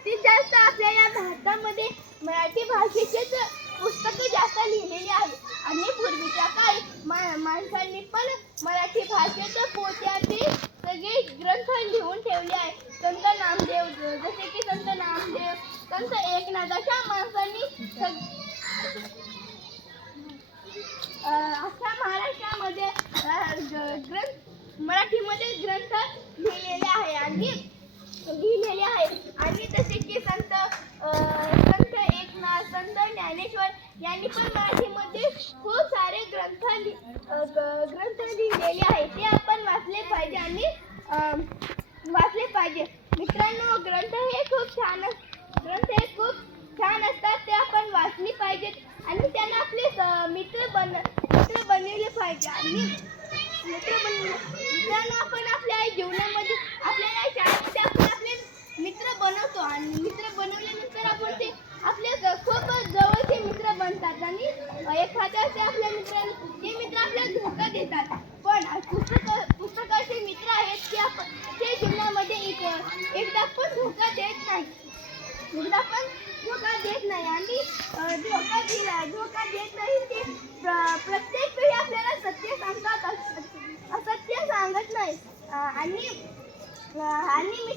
जास्तीत जास्त आपल्या या भारतामध्ये मराठी भाषेचेच पुस्तकं जास्त लिहिलेली आहेत. आणि पूर्वीच्या काळी मा माणसांनी पण मराठी भाषेत पोत्याचे सगळे ग्रंथ लिहून ठेवले आहेत. संत नामदेव जसे की संत नामदेव संत एकनाथ अशा माणसांनी सग अख्ख्या महाराष्ट्रामध्ये ग्रंथ मराठीमध्ये ग्रंथ लिहिलेले आहे. आणि ज्ञानेश्वर यांनी पण मराठीमध्ये खूप सारे ग्रंथ लि- ग्रंथ लिहिलेले आहे ते आपण वाचले पाहिजे आणि अं, वाचले पाहिजे. मित्रांनो ग्रंथ हे खूप छान ग्रंथ हे खूप छान असतात. ते आपण वाचली पाहिजेत आणि त्यांना आपले मित्र बन मित्र बनवले पाहिजे. आणि मित्र बनवले मित्रांनो आपण आपल्या जीवनामध्ये आपल्याला शाळेमध्ये आपण आपले मित्र बनवतो आणि मित्र बनवल्यानंतर आपण ते आपले ज- खूप जवळचे मित्र बनतात आणि एखाद्या ते आपल्या मित्रांना ते मित्र आपल्याला धोका देतात. पण पुस्तक पुस्तक असे मित्र आहेत की आपण ते जीवनामध्ये एक एकदा पण धोका देत नाही. एकदा पण धोका देत नाही. आणि धोका दिला धोका देत नाही ते प्रत्येक वेळी आपल्याला सत्य सांगतात अस- असत्य सांगत नाही. आणि आणि